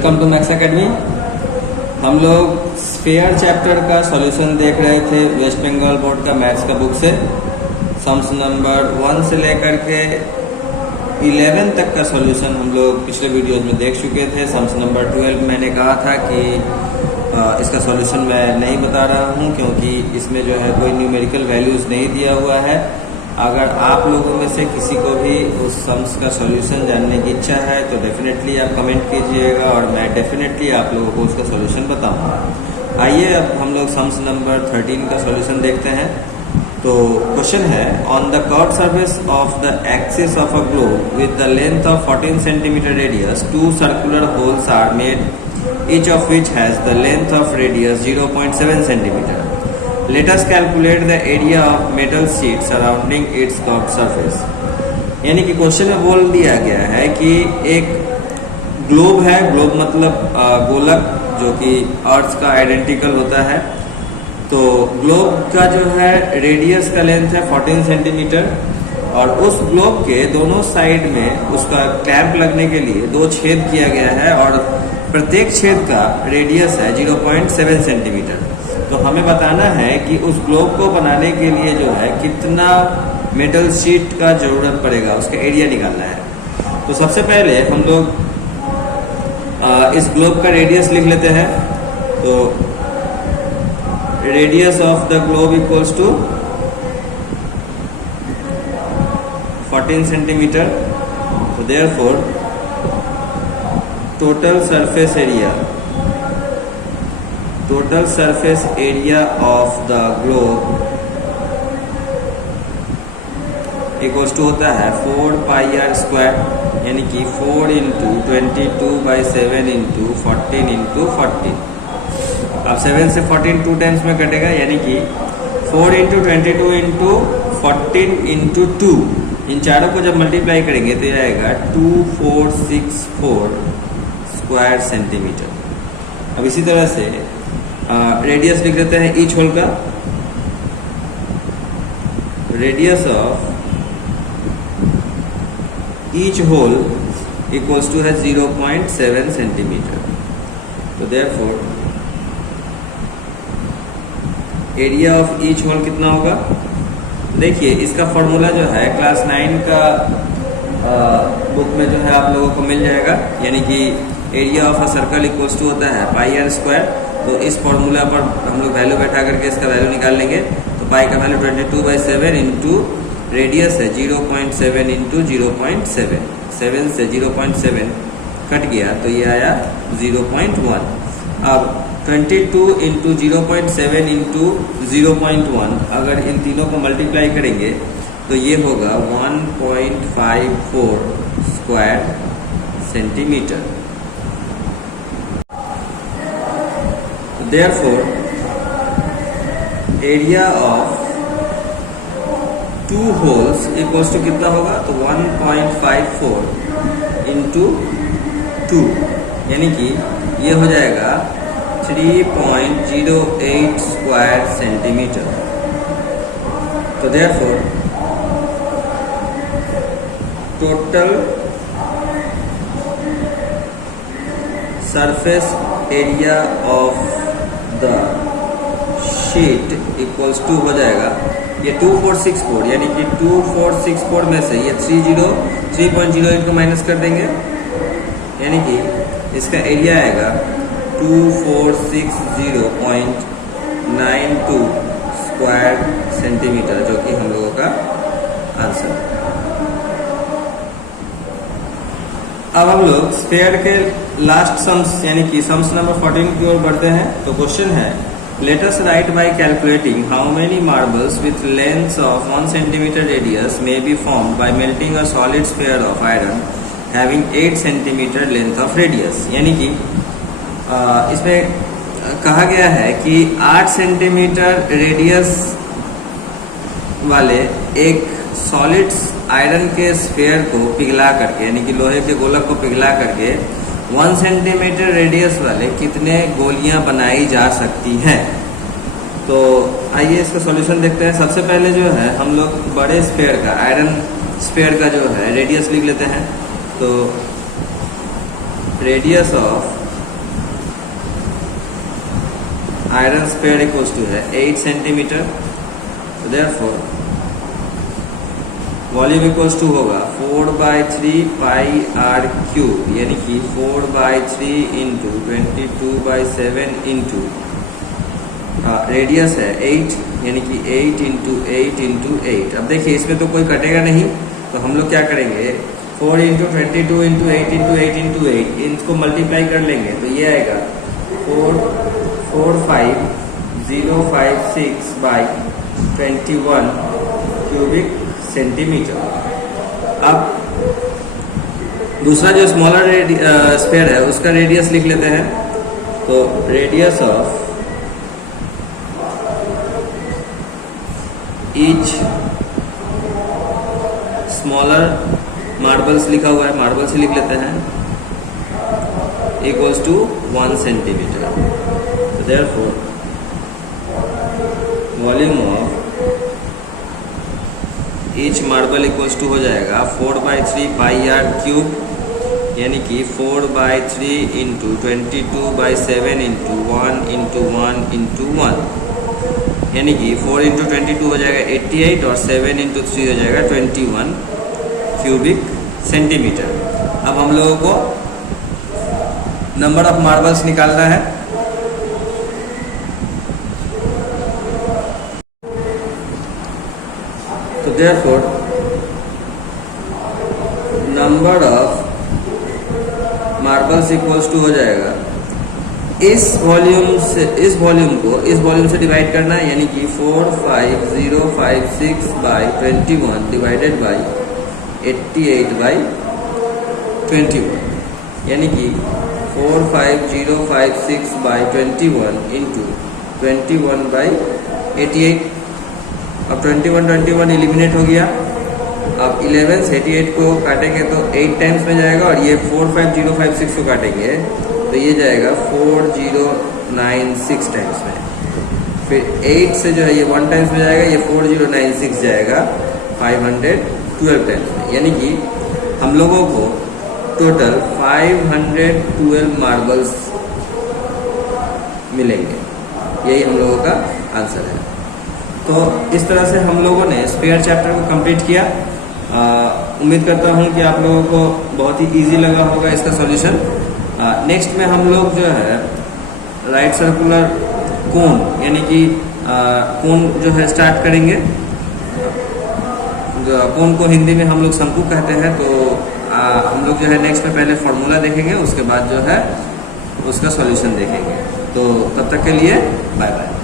Welcome to max academy. हम लोग sphere chapter का सॉल्यूशन देख रहे थे वेस्ट बंगाल बोर्ड का मैथ्स का बुक से। सम्स नंबर 1 से लेकर के 11 तक का सॉल्यूशन हम लोग पिछले वीडियोज में देख चुके थे। सम्स नंबर 12 मैंने कहा था कि इसका सॉल्यूशन मैं नहीं बता रहा हूँ क्योंकि इसमें जो है कोई न्यूमेरिकल वैल्यूज़ नहीं दिया हुआ है। अगर आप लोगों में से किसी को भी उस सम्स का सॉल्यूशन जानने की इच्छा है तो डेफिनेटली आप कमेंट कीजिएगा और मैं डेफिनेटली आप लोगों को उसका सॉल्यूशन बताऊंगा। आइए अब हम लोग सम्स नंबर 13 का सॉल्यूशन देखते हैं। तो क्वेश्चन है, on the curved surface of the axis of a globe with the length of 14 centimetre radius, two circular holes are made, each of which has the length of radius 0.7 centimeter. Let us calculate the area of metal sheet surrounding its curved surface. यानी कि question में बोल दिया गया है कि एक globe है, ग्लोब मतलब गोलक जो कि अर्थ का आइडेंटिकल होता है। तो ग्लोब का जो है रेडियस का लेंथ है 14 सेंटीमीटर और उस ग्लोब के दोनों साइड में उसका क्लैंप लगने के लिए दो छेद किया गया है और प्रत्येक छेद का रेडियस है 0.7 सेंटीमीटर। तो हमें बताना है कि उस ग्लोब को बनाने के लिए जो है कितना मेटल शीट का जरूरत पड़ेगा, उसका एरिया निकालना है। तो सबसे पहले हम लोग इस ग्लोब का रेडियस लिख लेते हैं। तो radius of the globe equals to 14 centimetre. तो therefore total surface area of the globe equals to होता है 4 पाई आर स्क्वायर, यानी कि 4 इंटू 22/7 इंटू 14 इंटू 40। अब 7 से 14 टू टाइम्स में कटेगा, यानी कि 4 इंटू 22 इंटू 14 इंटू 2, इन चारों को जब मल्टीप्लाई करेंगे तो यह आएगा 2464 स्क्वायर सेंटीमीटर। अब इसी तरह से रेडियस लिख लेते हैं ईच होल का। Radius of each hole equals to है 0.7 सेंटीमीटर। तो therefore area of each hole कितना होगा? देखिए इसका फॉर्मूला जो है क्लास 9 का बुक में जो है आप लोगों को मिल जाएगा, यानी कि area of a circle equals to होता है पाई आर स्क्वायर। तो इस फॉर्मूला पर हम लोग वैल्यू बैठा करके इसका वैल्यू निकाल लेंगे। तो पाई का वैल्यू 22/7 इंटू रेडियस है 0.7 इंटू 0.7, 7 से 0.7 कट गया तो ये आया 0.1। अब 22 इंटू 0.7 इंटू 0.1 अगर इन तीनों को मल्टीप्लाई करेंगे तो ये होगा 1.54 square centimetre. Therefore, area of two holes equals to कितना होगा? तो 1.54 इंटू 2, यानी कि ये हो जाएगा 3.08 स्क्वायर सेंटीमीटर। तो therefore total surface area of the sheet equals to हो जाएगा ये 2464, यानी कि 2464 में से ये 3.08 को माइनस कर देंगे, यानी कि इसका एरिया आएगा 2460.92 स्क्वायर सेंटीमीटर, जो कि हम लोगों का आंसर है। अब हम लोग स्फीयर के लास्ट सम्स यानी कि सम्स नंबर 14 की ओर बढ़ते हैं। तो क्वेश्चन है, let us right bye calculating how many marbles with lengths of 1 centimetre radius may be formed by melting a solid sphere of iron having 8 centimetre length of radius. यानी कि इसमें कहा गया है कि 8 सेंटीमीटर रेडियस वाले एक सॉलिड आयरन के स्फीयर को पिघला करके, यानी कि लोहे के गोलक को पिघला करके 1 सेंटीमीटर रेडियस वाले कितने गोलियां बनाई जा सकती हैं। तो आइए इसका सॉल्यूशन देखते हैं। सबसे पहले जो है हम लोग बड़े स्फीयर का, आयरन स्फीयर का जो है रेडियस लिख लेते हैं। तो radius of iron sphere equals to है 8 सेंटीमीटर, तो देयरफॉर वॉल्यूम इक्वल्स टू होगा 4/3 पाई आर क्यूब, यानी कि 4/3 इंटू 22/7 इंटू रेडियस है 8, यानी कि 8 इंटू 8 इंटू 8। अब देखिए इसमें तो कोई कटेगा नहीं, तो हम लोग क्या करेंगे 4 इंटू 22 इंटू 8 इंटू 8 इंटू 8 इनको मल्टीप्लाई कर लेंगे, तो ये आएगा 45056/21 क्यूबिक सेंटीमीटर। अब दूसरा जो स्मॉलर स्फीयर है उसका रेडियस लिख लेते हैं, तो radius of each smaller marbles लिखा हुआ है, मार्बल्स ही लिख लेते हैं, इक्वल्स टू 1 सेंटीमीटर। तो therefore volume of each marble equals to हो जाएगा 4/3 पाई आर क्यूब, यानी कि 4/3 इंटू 22/7 इंटू 1 इंटू 1 इंटू 1, यानी कि 4 इंटू 22 हो जाएगा 88 और 7 इंटू 3 हो जाएगा 21 क्यूबिक सेंटीमीटर। अब हम लोगों को नंबर ऑफ मार्बल्स निकालना है। तो therefore number of marbles equals to हो जाएगा इस वॉल्यूम से डिवाइड करना है, यानी कि 45056/21 डिवाइडेड बाई 88/21, यानी कि 45056/21 इंटू 21/88। अब 21 एलिमिनेट हो गया। अब 11 से 88 को काटेंगे तो 8 टाइम्स में जाएगा, और ये 45056 को काटेंगे तो ये जाएगा 4096 टाइम्स में। फिर 8 से जो है ये 1 टाइम्स में जाएगा, ये 4096 जाएगा 512 टाइम्स में, यानी कि हम लोगों को टोटल 512 मार्बल्स मिलेंगे। यही हम लोगों का आंसर है। तो इस तरह से हम लोगों ने स्फीयर चैप्टर को कंप्लीट किया। उम्मीद करता हूँ कि आप लोगों को बहुत ही इजी लगा होगा इसका सॉल्यूशन। नेक्स्ट में हम लोग जो है राइट सर्कुलर कोन, यानी कि कोन जो है स्टार्ट करेंगे। कोन को हिंदी में हम लोग शंकु कहते हैं। तो हम लोग जो है नेक्स्ट में पहले फॉर्मूला देखेंगे, उसके बाद जो है उसका सॉल्यूशन देखेंगे। तो तब तक के लिए बाय बाय।